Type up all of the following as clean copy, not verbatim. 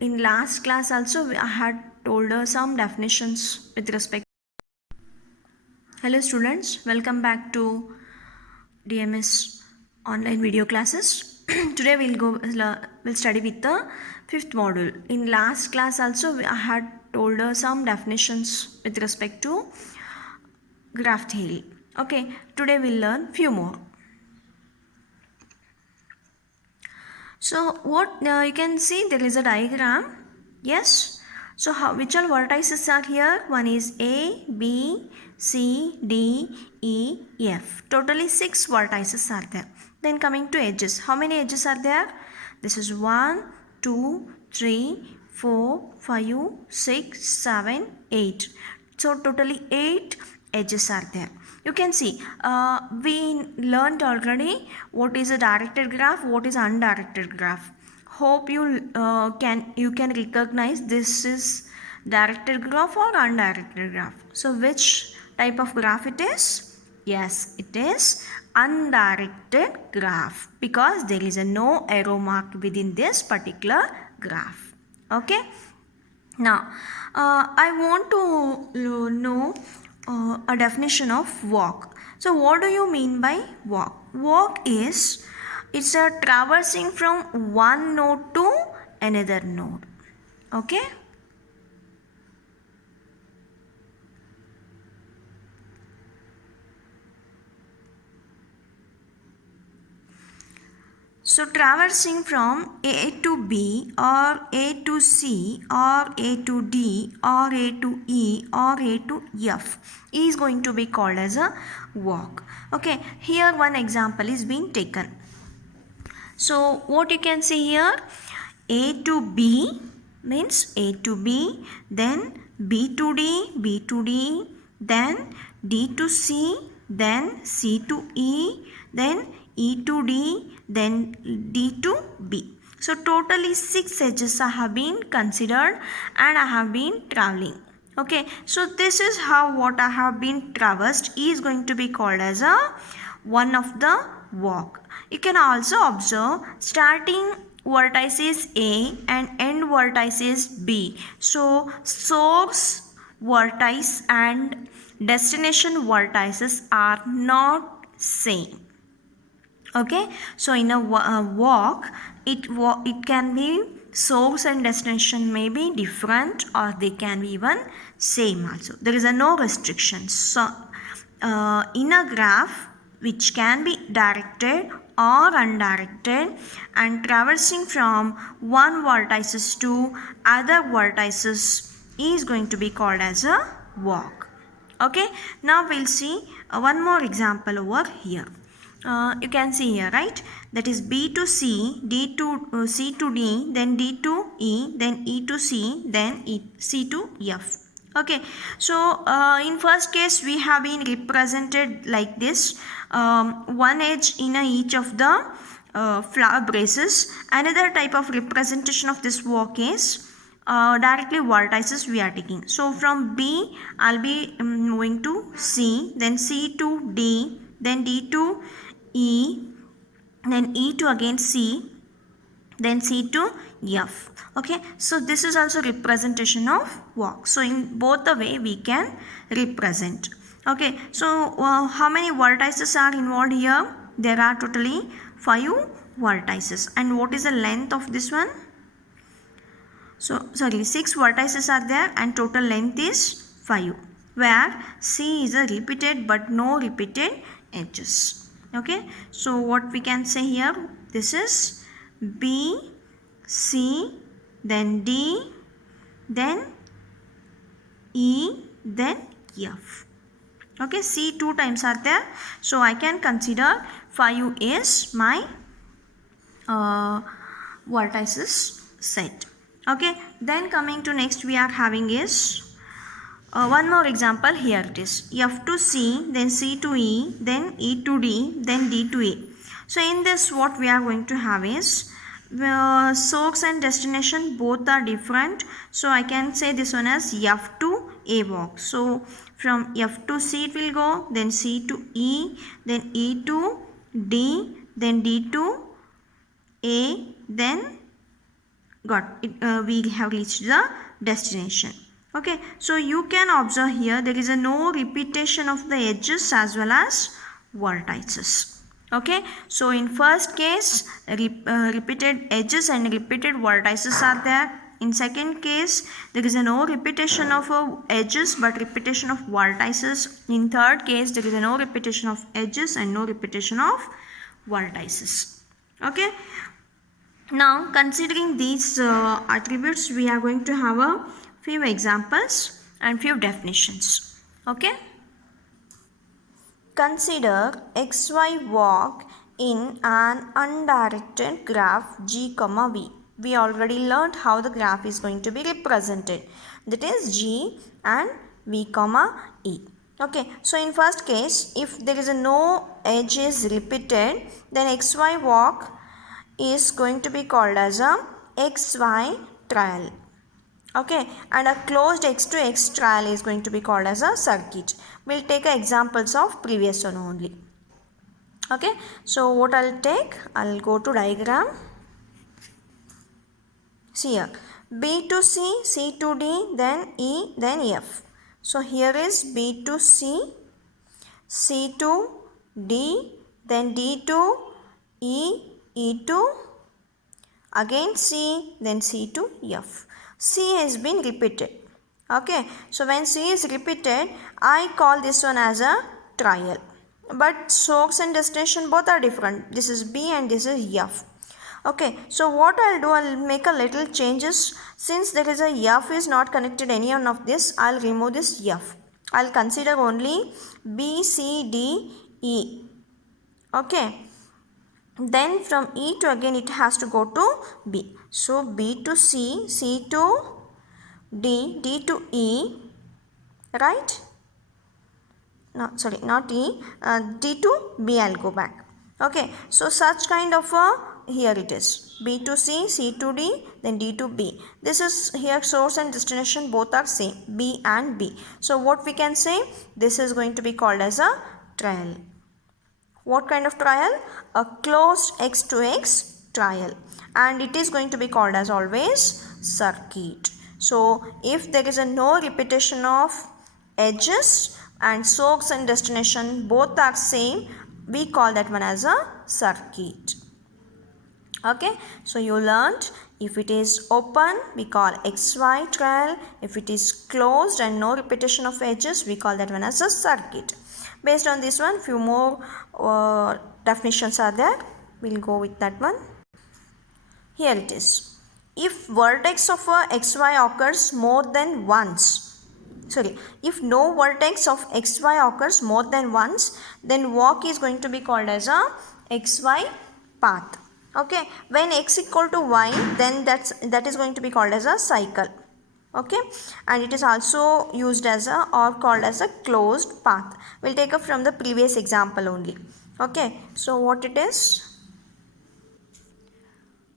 In last class also I had told some definitions with respect. Hello students, welcome back to DMS online video classes. Today we'll study with the fifth module. In last class also I had told some definitions with respect to graph theory. Okay, today we'll learn few more. So what you can see, there is a diagram. Yes. So which all vertices are here? One is A, B, C, D, E, F. Totally 6 vertices are there. Then coming to edges. How many edges are there? This is 1, 2, 3, 4, 5, 6, 7, 8. So totally 8 edges are there. You can see we learned already what is a directed graph, what is undirected graph. Hope you can recognize this is directed graph or undirected graph. So which type of graph it is? Yes, it is undirected graph because there is no arrow mark within this particular graph. Okay. Now I want to know a definition of walk. So what do you mean by walk? Walk is, it's a traversing from one node to another node. Okay. So traversing from A to B or A to C or A to D or A to E or A to F is going to be called as a walk. Okay, here one example is being taken. So what you can see here, A to B means A to B, then B to D, B to D, then D to C, then C to E, then E to D, then D to B. So totally 6 edges have been considered and I have been traveling. Okay, so this is how what I have been traversed is going to be called as a one of the walk. You can also observe starting vertex is A and end vertex is B. So source vertex and destination vertices are not same. Okay, so in a walk it can be source and destination may be different or they can be even same also. There is no restriction. So in a graph which can be directed or undirected and traversing from one vertices to other vertices is going to be called as a walk. Okay, now we'll see one more example over here. You can see here, right? That is B to C, D to C to D, then D to E, then E to C, then C to F. Okay, so in first case we have been represented like this, one edge in each of the flower braces. Another type of representation of this walk is directly vertices we are taking. So from B I'll be moving to C, then C to D, then D to E, then E to again C, then C to F. Okay, so this is also representation of walk. So in both the way we can represent. Okay, so how many vertices are involved here? There are totally 5 vertices. And what is the length of this one? So 6 vertices are there and total length is 5, where C is a repeated but no repeated edges. Okay, so what we can say here, this is B, C, then D, then E, then F. Okay, C 2 times are there, so I can consider 5 is my vertices set. Okay, then coming to next we are having is one more example. Here it is F to C, then C to E, then E to D, then D to A. So in this what we are going to have is source and destination both are different. So I can say this one as F to A walk. So from F to C it will go, then C to E, then E to D, then D to A, then we have reached the destination. Okay, so you can observe here there is a no repetition of the edges as well as vertices. Okay, so in first case repeated edges and repeated vertices are there. In second case there is a no repetition of edges but repetition of vertices. In third case there is a no repetition of edges and no repetition of vertices. Okay, now considering these attributes, we are going to have a few examples and few definitions. Okay, consider xy walk in an undirected graph g comma v. We already learned how the graph is going to be represented, that is g and v comma e. Okay, so in first case if there is a no edge is repeated, then xy walk is going to be called as a xy trial. Okay, and a closed x to x trial is going to be called as a circuit. We'll take examples of previous one only. Okay, so what I'll take, I'll go to diagram. See here, B to C, C to D, then E, then F. So here is B to C, C to D, then D to E, E to again C, then C to F. C has been repeated. Okay, so when C is repeated, I call this one as a trial. But source and destination both are different. This is B and this is F. Okay, so what I'll do, I'll make a little changes. Since there is a F is not connected any one of this, I'll remove this F. I'll consider only B, C, D, E. Okay, then from E to again it has to go to B. So B to C, C to D, D to E, right? No, sorry, not E, D to B, I'll go back. Okay, so such kind of here it is, B to C, C to D, then D to B. This is here source and destination both are same, B and B. So what we can say, this is going to be called as a trial. What kind of trial? A closed x to x trial, and it is going to be called as always circuit. So if there is a no repetition of edges and source and destination both are same, we call that one as a circuit. Okay, so you learned if it is open we call xy trial, if it is closed and no repetition of edges we call that one as a circuit. Based on this one, few more definitions are there. We'll go with that one. Here it is. If vertex of a xy occurs more than once, if no vertex of xy occurs more than once, then walk is going to be called as a xy path. Okay, when x equal to y, then that is going to be called as a cycle. Okay, and it is also used as a or called as a closed path. We'll take up from the previous example only. Okay, so what it is?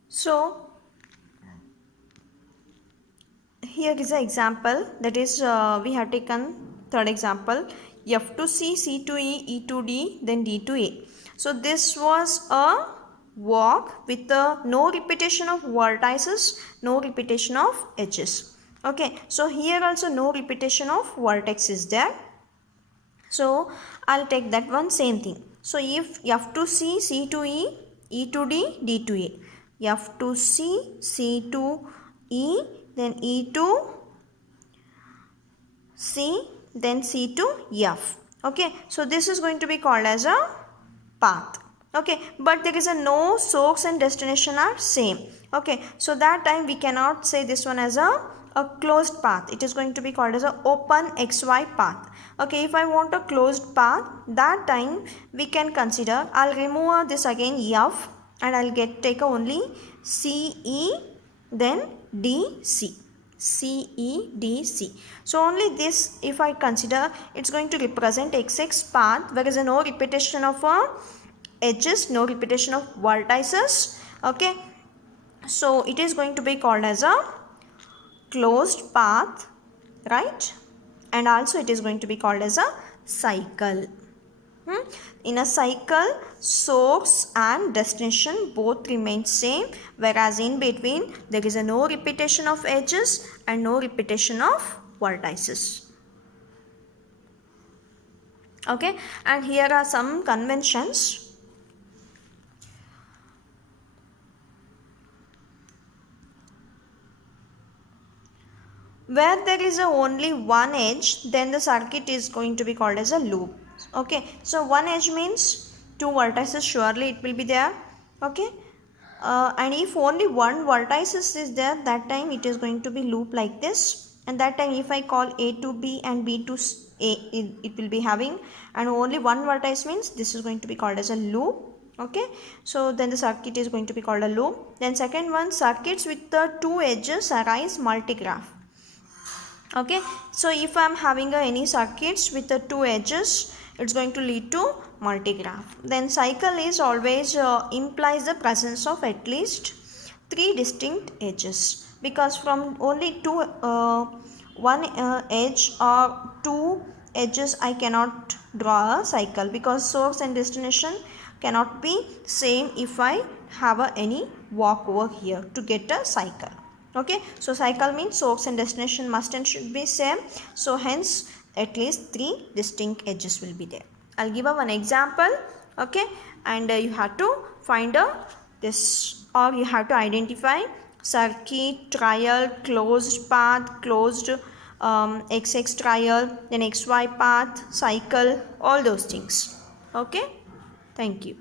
So here is an example, that is we have taken third example, F to C, C to E, E to D, then D to A. So this was a walk with no repetition of vertices, no repetition of edges. Okay, so here also no repetition of vertex is there. So I'll take that one, same thing. So if F to C, C to E, E to D, D to A. F to C, C to E, then E to C, then C to F. Okay, so this is going to be called as a path. Okay, but there is a no source and destination are same. Okay, so that time we cannot say this one as a closed path. It is going to be called as a open xy path. Okay, if I want a closed path, that time we can consider, I'll remove this again F and I'll take only CE, then DC. CE, DC. So only this, if I consider, it's going to represent XX path. There is no repetition of edges, no repetition of vertices. Okay, so it is going to be called as a closed path, right? And also it is going to be called as a cycle. In a cycle, source and destination both remain same, whereas in between there is a no repetition of edges and no repetition of vertices. Okay, and here are some conventions. Where there is only one edge, then the circuit is going to be called as a loop. Okay, so one edge means two vertices, surely it will be there. Okay, and if only one vertices is there, that time it is going to be loop like this, and that time if I call A to B and B to A, it will be having, and only one vertex means this is going to be called as a loop. Okay, so then the circuit is going to be called a loop. Then second one, circuits with the two edges arise multigraph. Okay, so if I am having any circuits with the two edges, it's going to lead to multigraph. Then cycle is always implies the presence of at least three distinct edges, because from only one edge or two edges I cannot draw a cycle, because source and destination cannot be same if I have any walk over here to get a cycle. Okay, so cycle means source and destination must and should be same, so hence at least three distinct edges will be there. I'll give one example. Okay, and you have to find this, or you have to identify circuit, trial, closed path, closed XX trial, then XY path, cycle, all those things. Okay, thank you.